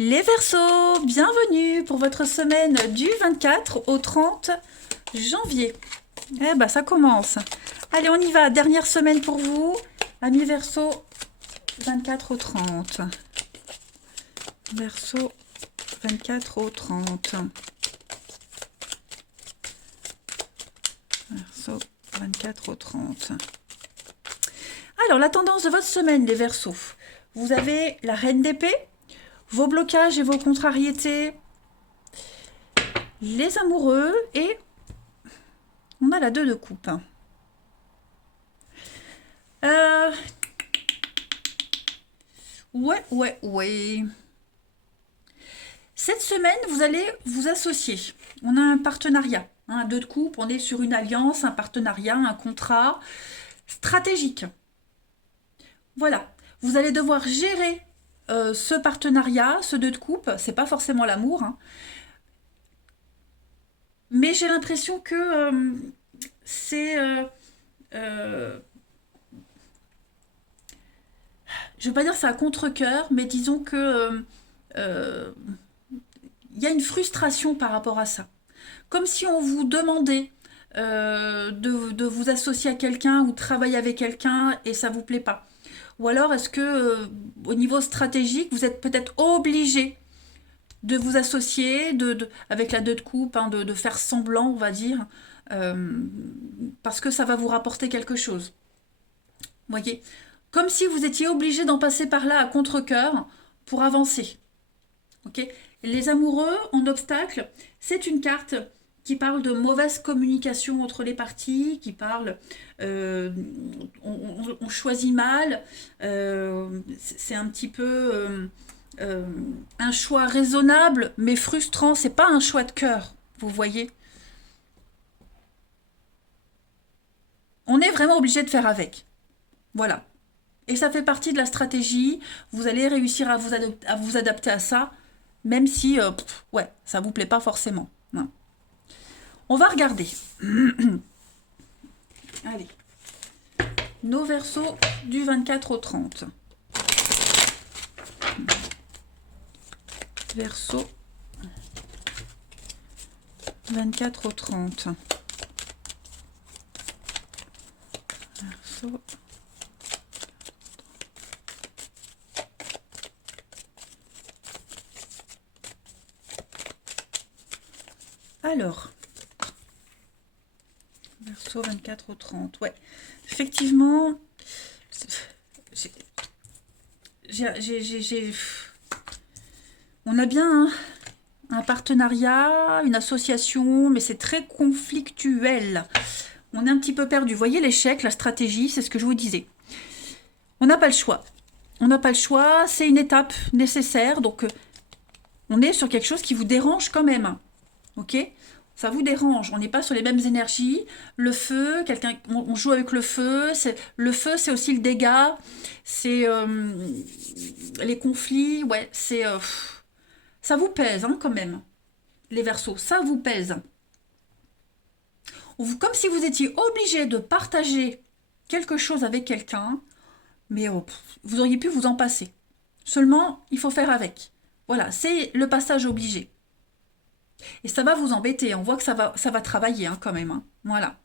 Les Verseaux, bienvenue pour votre semaine du 24 au 30 janvier. Eh ben, ça commence. Allez, on y va. Dernière semaine pour vous. Amis Verseaux, 24 au 30. Verseaux, 24 au 30. Verseaux, 24 au 30. Alors, la tendance de votre semaine, les Verseaux. Vous avez la reine d'épée, vos blocages et vos contrariétés, les amoureux et on a la 2 de coupe. Ouais. Cette semaine, vous allez vous associer. On a un partenariat, un 2 de coupe, on est sur une alliance, un partenariat, un contrat stratégique. Voilà, vous allez devoir gérer ce partenariat, ce 2 de coupe, c'est pas forcément l'amour, hein. Mais j'ai l'impression que c'est... je ne veux pas dire c'est à contre-cœur, mais disons que il y a une frustration par rapport à ça. Comme si on vous demandait de vous associer à quelqu'un ou de travailler avec quelqu'un et ça ne vous plaît pas. Ou alors est-ce que au niveau stratégique, vous êtes peut-être obligé de vous associer avec la 2 de coupe, hein, de faire semblant, on va dire, euh, parce que ça va vous rapporter quelque chose. Vous voyez, comme si vous étiez obligé d'en passer par là à contre-cœur pour avancer. Ok. Les amoureux en obstacle, c'est une carte qui parle de mauvaise communication entre les parties, qui parle on choisit mal, c'est un petit peu un choix raisonnable mais frustrant, c'est pas un choix de cœur, vous voyez. On est vraiment obligé de faire avec. Voilà. Et ça fait partie de la stratégie. Vous allez réussir à vous adapter à ça, même si, ouais, ça vous plaît pas forcément. Non. On va regarder. Allez. Nos Verseaux du 24 au 30. Verseau 24 au 30. Verseau. Alors, Verseau 24 au 30. Ouais, effectivement, on a bien un partenariat, une association, mais c'est très conflictuel. On est un petit peu perdu. Vous voyez l'échec, la stratégie, c'est ce que je vous disais. On n'a pas le choix. On n'a pas le choix, c'est une étape nécessaire, donc on est sur quelque chose qui vous dérange quand même. Ok? Ça vous dérange, on n'est pas sur les mêmes énergies. Le feu, on joue avec le feu. Le feu, c'est aussi le dégât. C'est les conflits. Ouais, ça vous pèse hein, quand même. Les Verseaux, ça vous pèse. Comme si vous étiez obligé de partager quelque chose avec quelqu'un, mais vous auriez pu vous en passer. Seulement, il faut faire avec. Voilà, c'est le passage obligé. Et ça va vous embêter. On voit que ça va travailler hein, quand même. Hein. Voilà.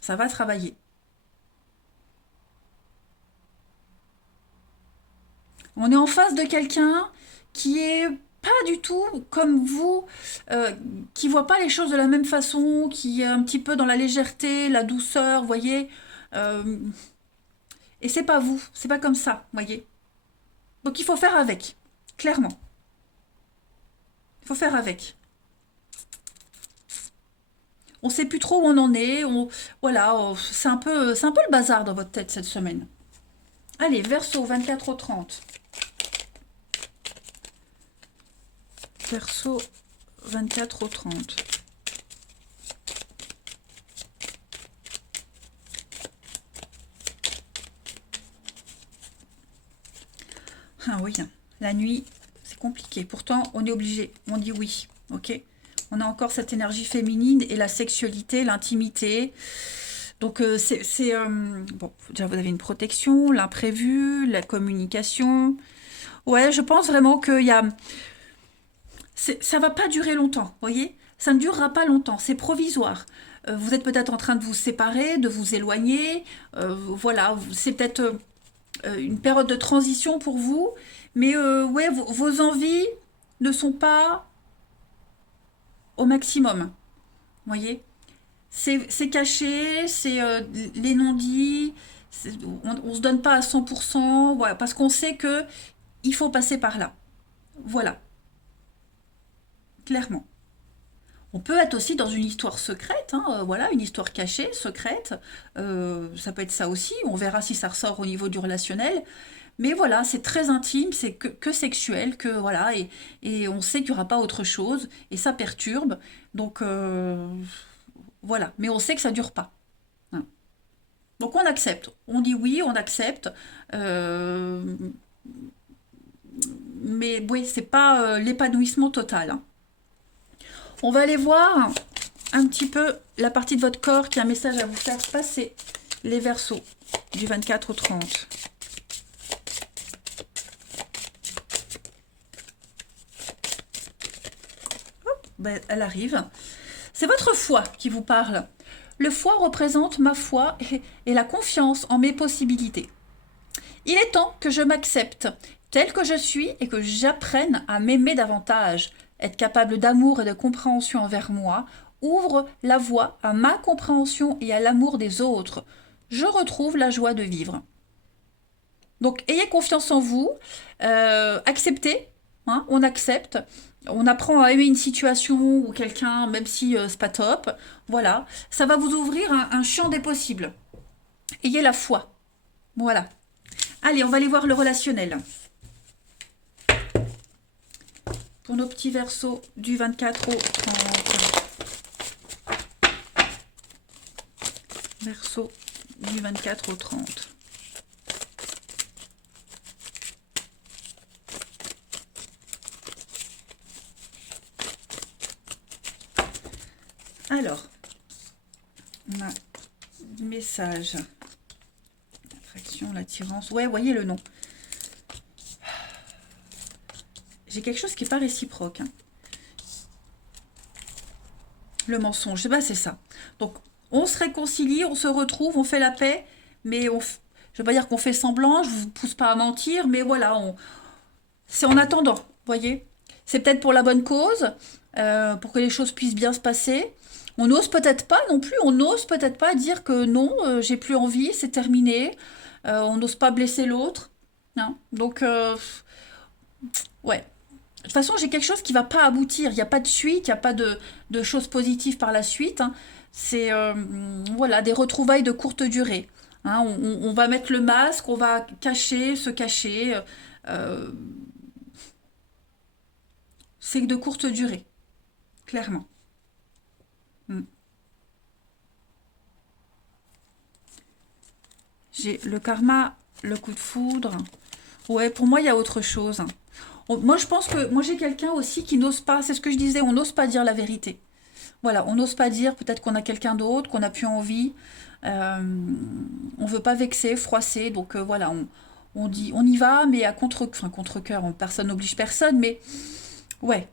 Ça va travailler. On est en face de quelqu'un qui est pas du tout comme vous, qui voit pas les choses de la même façon, qui est un petit peu dans la légèreté, la douceur, vous voyez. Euh, et c'est pas vous, c'est pas comme ça, vous voyez. Donc il faut faire avec, clairement. Il faut faire avec. On sait plus trop où on en est. Voilà, c'est un peu le bazar dans votre tête cette semaine. Allez, Verseau 24 au 30. Verseau 24 au 30. Ah oui, la nuit, c'est compliqué. Pourtant, on est obligé. On dit oui, ok. On a encore cette énergie féminine et la sexualité, l'intimité. Donc, bon, déjà, vous avez une protection, l'imprévu, la communication. Ouais, je pense vraiment qu'il y a... Ça va pas durer longtemps, vous voyez? Ça ne durera pas longtemps, c'est provisoire. Vous êtes peut-être en train de vous séparer, de vous éloigner. Voilà, c'est peut-être une période de transition pour vous. Mais ouais, vos envies ne sont pas au maximum, vous voyez? C'est caché, c'est les non-dits, on se donne pas à 100%, voilà, parce qu'on sait que il faut passer par là. Voilà, clairement. On peut être aussi dans une histoire secrète, hein, voilà, une histoire cachée, secrète. Ça peut être ça aussi. On verra si ça ressort au niveau du relationnel. Mais voilà, c'est très intime, c'est que sexuel, que voilà, et on sait qu'il n'y aura pas autre chose, et ça perturbe. Donc voilà, mais on sait que ça dure pas, hein. Donc on accepte. On dit oui, on accepte. Euh, mais oui, c'est pas l'épanouissement total, hein. On va aller voir un petit peu la partie de votre corps qui a un message à vous faire passer. Les Verseaux, du 24 au 30. Ben, elle arrive. C'est votre foi qui vous parle. Le foie représente ma foi et la confiance en mes possibilités. Il est temps que je m'accepte tel que je suis et que j'apprenne à m'aimer davantage. Être capable d'amour et de compréhension envers moi ouvre la voie à ma compréhension et à l'amour des autres. Je retrouve la joie de vivre. Donc ayez confiance en vous, acceptez, hein, on accepte, on apprend à aimer une situation ou quelqu'un, même si c'est pas top. Voilà, ça va vous ouvrir un champ des possibles. Ayez la foi. Voilà. Allez, on va aller voir le relationnel. Pour nos petits versos du 24 au 30. Verso du 24 au 30. Alors, on a du message. L'attraction, l'attirance. Ouais, voyez le nom. J'ai quelque chose qui n'est pas réciproque, hein. Le mensonge, c'est ça. Donc, on se réconcilie, on se retrouve, on fait la paix, mais je ne vais pas dire qu'on fait semblant, je ne vous pousse pas à mentir, mais voilà, c'est en attendant, voyez. C'est peut-être pour la bonne cause, pour que les choses puissent bien se passer. On n'ose peut-être pas non plus, on n'ose peut-être pas dire que non, j'ai plus envie, c'est terminé. On n'ose pas blesser l'autre, hein. Donc, ouais. De toute façon, j'ai quelque chose qui va pas aboutir. Il n'y a pas de suite, il n'y a pas de choses positives par la suite, hein. C'est voilà, des retrouvailles de courte durée, hein. On va mettre le masque, on va cacher, se cacher. euh, c'est de courte durée, clairement. Mm. J'ai le karma, le coup de foudre. Ouais, pour moi, il y a autre chose, hein. Moi, je pense que moi, j'ai quelqu'un aussi qui n'ose pas, c'est ce que je disais, on n'ose pas dire la vérité. Voilà, on n'ose pas dire peut-être qu'on a quelqu'un d'autre, qu'on n'a plus envie. Euh, on veut pas vexer, froisser. Donc voilà, on dit, on y va, mais à contre-cœur. Personne n'oblige personne, mais ouais.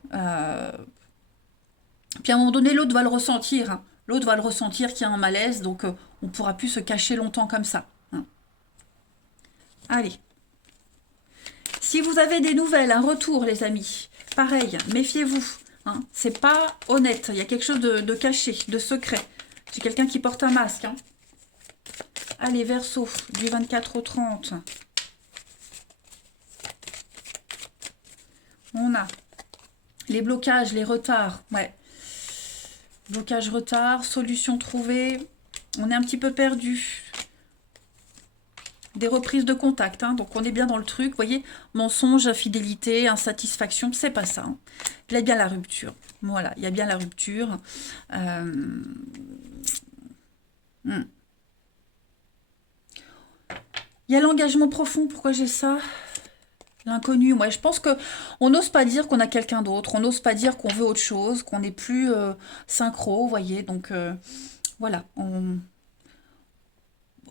Puis à un moment donné, l'autre va le ressentir, hein. L'autre va le ressentir qu'il y a un malaise, donc on pourra plus se cacher longtemps comme ça, hein. Allez. Si vous avez des nouvelles, un retour, les amis, pareil, méfiez-vous, hein. C'est pas honnête. Il y a quelque chose de caché, de secret. J'ai quelqu'un qui porte un masque, hein. Allez, Verseau, du 24 au 30. On a les blocages, les retards. Ouais. Blocage, retard, solution trouvée. On est un petit peu perdu. Des reprises de contact, hein. Donc on est bien dans le truc. Vous voyez, mensonge, infidélité, insatisfaction, c'est pas ça, hein. Il y a bien la rupture. Voilà, il y a bien la rupture. Euh, hmm. Il y a l'engagement profond. Pourquoi j'ai ça? L'inconnu, moi, je pense que on n'ose pas dire qu'on a quelqu'un d'autre, on n'ose pas dire qu'on veut autre chose, qu'on n'est plus synchro, vous voyez. Donc voilà.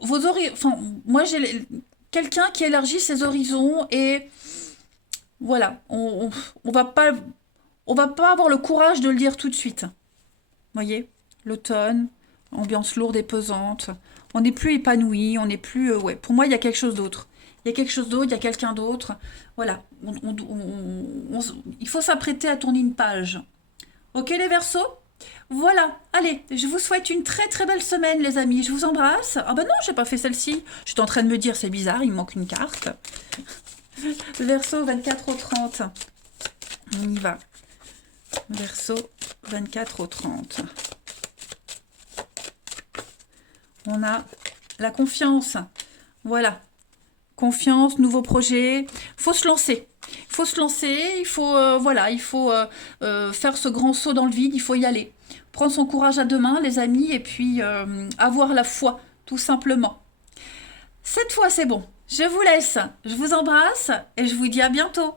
Enfin, moi, j'ai quelqu'un qui élargit ses horizons et Voilà, on va pas avoir le courage de le dire tout de suite. Voyez, l'automne, ambiance lourde et pesante. On n'est plus épanoui, on n'est plus. Ouais, pour moi, il y a quelque chose d'autre. Il y a quelque chose d'autre, il y a quelqu'un d'autre. Voilà, il faut s'apprêter à tourner une page. Ok, les Verseaux? Voilà, allez, je vous souhaite une très très belle semaine, les amis. Je vous embrasse. Ah bah non, j'ai pas fait celle-ci. J'étais en train de me dire, c'est bizarre, il me manque une carte. Verseau 24 au 30. On y va. Verseau 24 au 30. On a la confiance. Voilà. Confiance, nouveau projet. Faut se lancer. Il faut se lancer. Il faut, voilà, il faut faire ce grand saut dans le vide. Il faut y aller. Prendre son courage à deux mains, les amis, et puis avoir la foi, tout simplement. Cette fois, c'est bon. Je vous laisse. Je vous embrasse et je vous dis à bientôt.